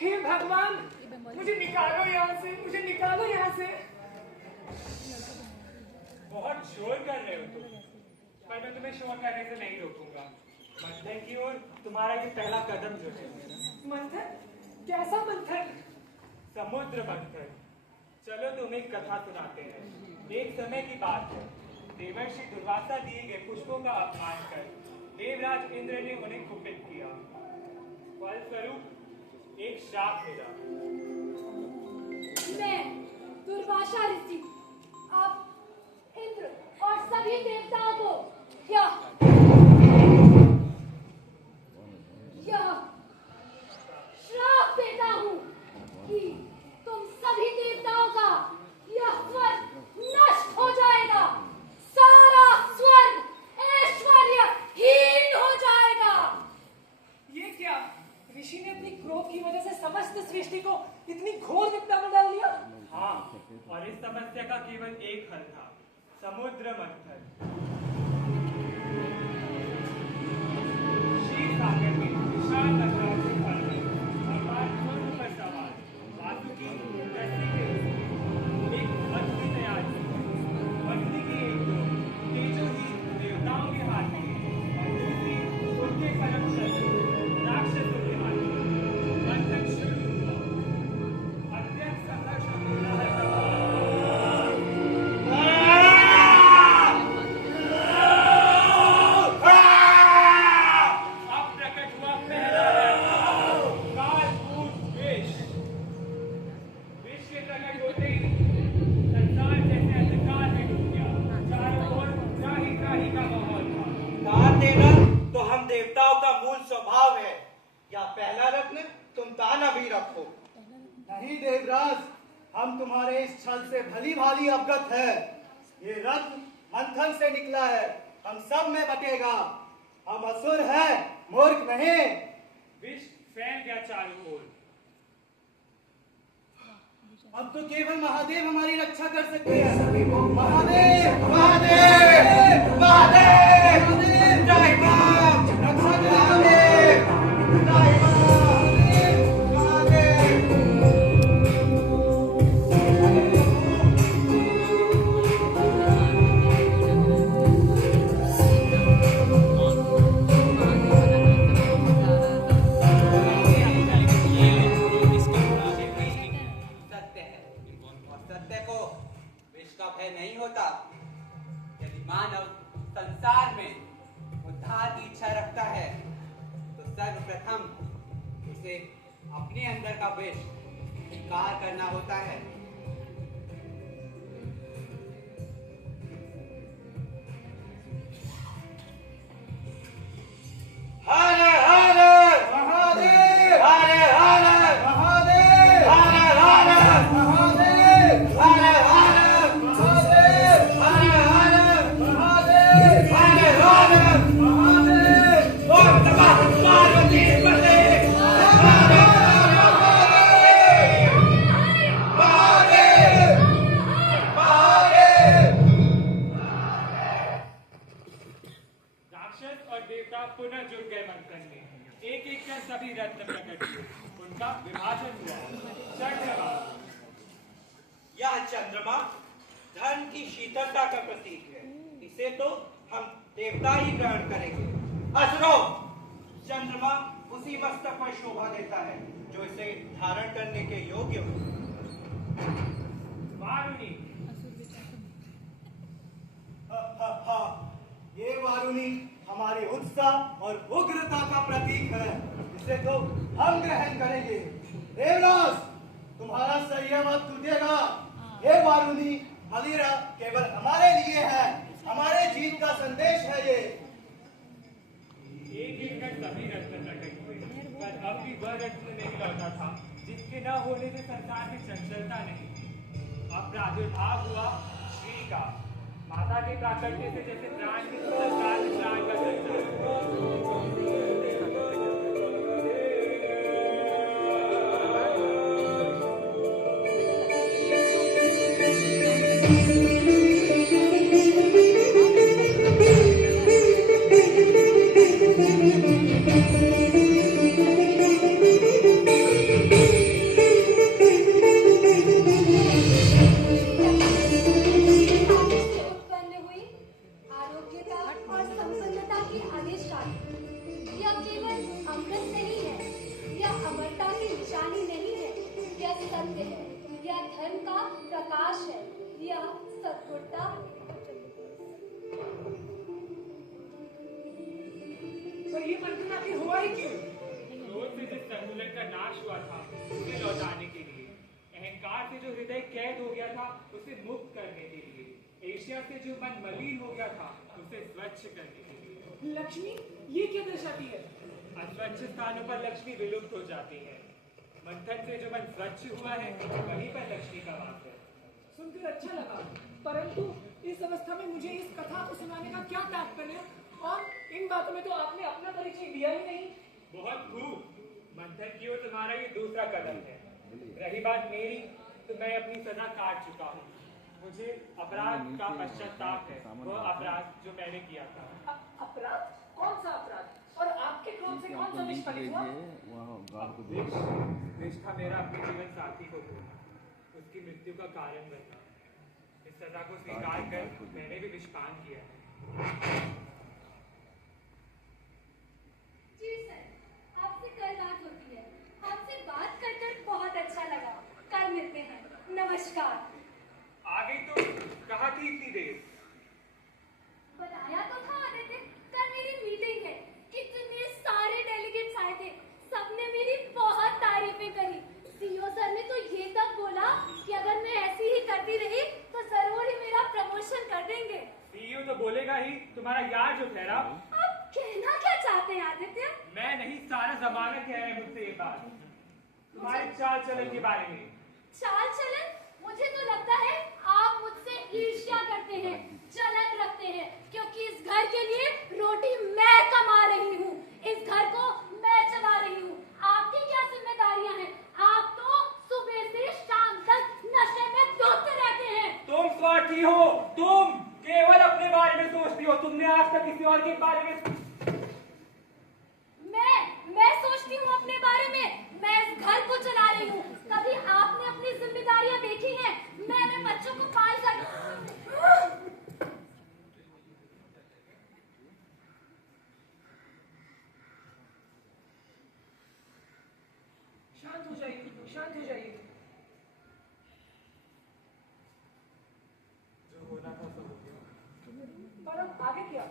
हे भगवान, मुझे निकालो यहाँ से, मुझे निकालो यहाँ से। बहुत शोर कर रहे हो तुम, पर मैं तुम्हें शोर करने से नहीं रोकूंगा। मंथन की ओर तुम्हारा ये पहला कदम जो है। मंथन? कैसा मंथन? समुद्र मंथन। चलो तुम्हें एक कथा सुनाते हैं। एक समय की बात है, देवर्षि दुर्वासा दिए गए पुष्पों का अपमान कर देवराज इंद्र ने उन्हें कुपित किया। फलस्वरूप एक श्राप मिला। मैं दुर्वासा ऋषि अब इंद्र और सभी देवताओं को यह श्राप देता हूँ कि तुम सभी देवताओं का यह स्वर्ग नष्ट हो जाएगा। सारा स्वर्ग ऐश्वर्यहीन हो जाएगा। ये क्या? ऋषि ने अपनी क्रोध की वजह से समस्त सृष्टि को इतनी घोर विपदा में डाल दिया। हाँ, और इस समस्या का केवल एक हल था, समुद्र मंथन। क्षीर सागर में विशाल नगरों से भर गए भगवान सूर्य पर सवार वासुकी दृष्टि के एक अद्भुत तैयार की। भक्ति की एक दो तेजो ही देवताओं के हाथ में और दूसरी उनके कलम शत्रु राक्षसों के हाथ में। मंथन शुरू हुआ। अत्यंत संघर्ष देवताओं का मूल स्वभाव है, या पहला रत्न तुम ताना भी रखो। नहीं देवराज, हम तुम्हारे इस छल से भली भांति अवगत है। ये रत्न मंथन से निकला है, हम सब में बटेगा। हम असुर है, मूर्ख नहीं। विष फैल गया चारों ओर। अब तो केवल महादेव हमारी रक्षा कर सकते हैं। महादेव, महादेव, महादेव, जय मां, रक्षा कर महादेव, जय मां, महादेव। नहीं होता। यदि मानव संसार में उद्धार की इच्छा रखता है तो सर्वप्रथम उसे अपने अंदर का विष स्वीकार करना होता है। हर हर महादेव, हर हर महादेव, हर हर महादेव, हर हर पुनः जुड़ गए मंथन में। एक एक कर सभी रत्न प्रकट हुए, उनका विभाजन हुआ। चंद्रमा, यह चंद्रमा धन की शीतलता का प्रतीक है। इसे तो हम देवता ही ग्रहण करेंगे। असुरों, चंद्रमा उसी मस्तक पर शोभा देता है जो इसे धारण करने के योग्य हो। वारुणी, ये वारुणी हमारे उत्साह और उग्रता का प्रतीक है। इसे तो हम ग्रहण करेंगे। देवराज, तुम्हारा संयम अब टूटेगा। ये वारुणी हलीरा केवल हमारे लिए है, हमारे जीत का संदेश है ये। एक एक कर सभी रत्न प्रकट हुए, पर अब भी वह रत्न नहीं लौटा था जिसके न होने से संसार में चंचलता नहीं। अब प्रादुर्भाव हुआ श्री का। माता के प्राकट्य से जैसे प्राण निकला, प्राण का संचार। या सतपुरता। तो ये मंथन आखिर हुआ ही क्यों? क्रोध से जिस संतुलन का नाश हुआ था उसे लौटाने के लिए, अहंकार से जो हृदय कैद हो गया था उसे मुक्त करने के लिए, ईर्ष्या से जो मन मलिन हो गया था उसे स्वच्छ करने के लिए। लक्ष्मी ये क्या दर्शाती है? अस्वच्छ स्थानों पर लक्ष्मी विलुप्त हो जाती है। मंथन से जो मन स्वच्छ हुआ है वहीं पर लक्ष्मी का वास है। सुनकर अच्छा लगा, परंतु इस अवस्था में मुझे इस कथा को सुनाने का क्या तात्पर्य? और इन बातों में तो आपने अपना परिचय दिया ही नहीं। बहुत खूब, मंथन की ओर तुम्हारा ये दूसरा कदम है। रही बात मेरी, तो मैं अपनी सजा काट चुका हूँ। मुझे अपराध का पश्चाताप है, वह अपराध जो मैंने किया था। अपराध? कौन सा अपराध? और आपके क्रोध से कौन सा विष पलित हुआ? विष था मेरा अपने जीवन साथी को खोना, उसकी मृत्यु का कारण बनना। इस सजा को स्वीकार कर मैंने भी विषपान किया है। जी सर, आपसे कल बात होती है। आपसे बात कर कर बहुत अच्छा लगा। कल मिलते हैं। नमस्कार। आ गई तो कहाँ थी इतनी देर? बताया तो था आदित्य, कल मेरी मीटिंग है। कितने सारे डेलीगेट्स आए थे, सबने मेरी बहुत तारीफें करी। सीईओ सर ने तो ये तक बोला कि अगर मैं ऐसी ही करती रही तो जरूर ही मेरा प्रमोशन कर देंगे। सीईओ तो बोलेगा ही, तुम्हारा यार जो ठहरा। आप कहना क्या चाहते हैं आदित्य? मैं नहीं, सारा जमाना कह रहा है मुझसे ये बात, तुम्हारे चाल चलन के बारे में। चाल चलन? मुझे तो लगता है आप मुझसे ईर्ष्या करते हैं, जलन रखते हैं, क्योंकि इस घर के लिए रोटी मैं कमा रही हूँ, इस घर को मैं चला रही हूँ। आपकी क्या जिम्मेदारियां हैं? आप तो सुबह से शाम तक नशे में धुत रहते हैं। तुम स्वार्थी हो, तुम केवल अपने बारे में सोचती हो। तुमने आज तक किसी और के बारे में मैं सोचती हूँ अपने बारे में। मैं इस घर को चला रही हूँ। कभी आपने अपनी जिम्मेदारियां देखी हैं? मैंने बच्चों को पाल कर शांत हो जाइए, शांत हो जाइए। जो होना था सो हो गया। पर अब आगे क्या?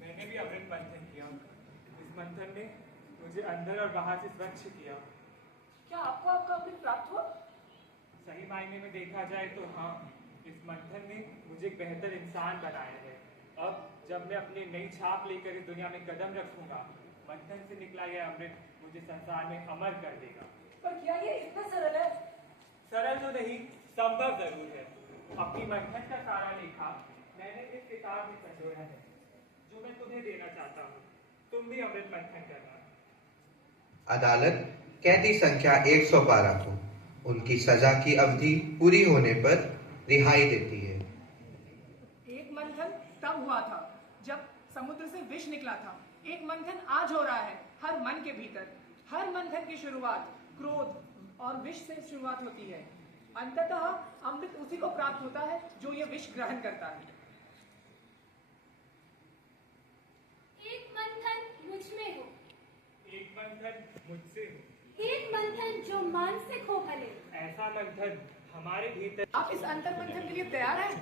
मैंने भी अमृत मंथन किया। इस मंथन ने मुझे अंदर और बाहर से स्वच्छ किया। क्या आपको आपका अमृत प्राप्त हुआ? सही मायने में देखा जाए तो हाँ, इस मंथन ने मुझे एक बेहतर इंसान बनाया है। अब जब मैं अपनी नई छाप लेकर इस दुनिया में कदम रखूंगा, मंथन से निकला यह अमृत मुझे संसार में अमर कर देगा। पर क्या ये इतना सरल है? सरल तो नहीं, संभव जरूर है। अपनी मंथन का सारा लेखा मैंने इस किताब में संजोया है, जो मैं तुम्हें देना चाहता हूँ। तुम भी अमृत मंथन करना। अदालत कैदी संख्या 112 को उनकी सजा की अवधि पूरी होने पर रिहाई देती है। एक मंथन तब हुआ था जब समुद्र से विष निकला था। एक मंथन आज हो रहा है हर मन के भीतर। हर मंथन की शुरुआत क्रोध और विष से शुरुआत होती है। अंततः अमृत उसी को प्राप्त होता है जो ये विष ग्रहण करता है। एक मंथन मुझ में हो, एक मंथन मुझसे हो, एक मंथन जो मानसिक हो भले। ऐसा मंथन हमारे भीतर। आप इस अंतर मंथन के लिए तैयार हैं?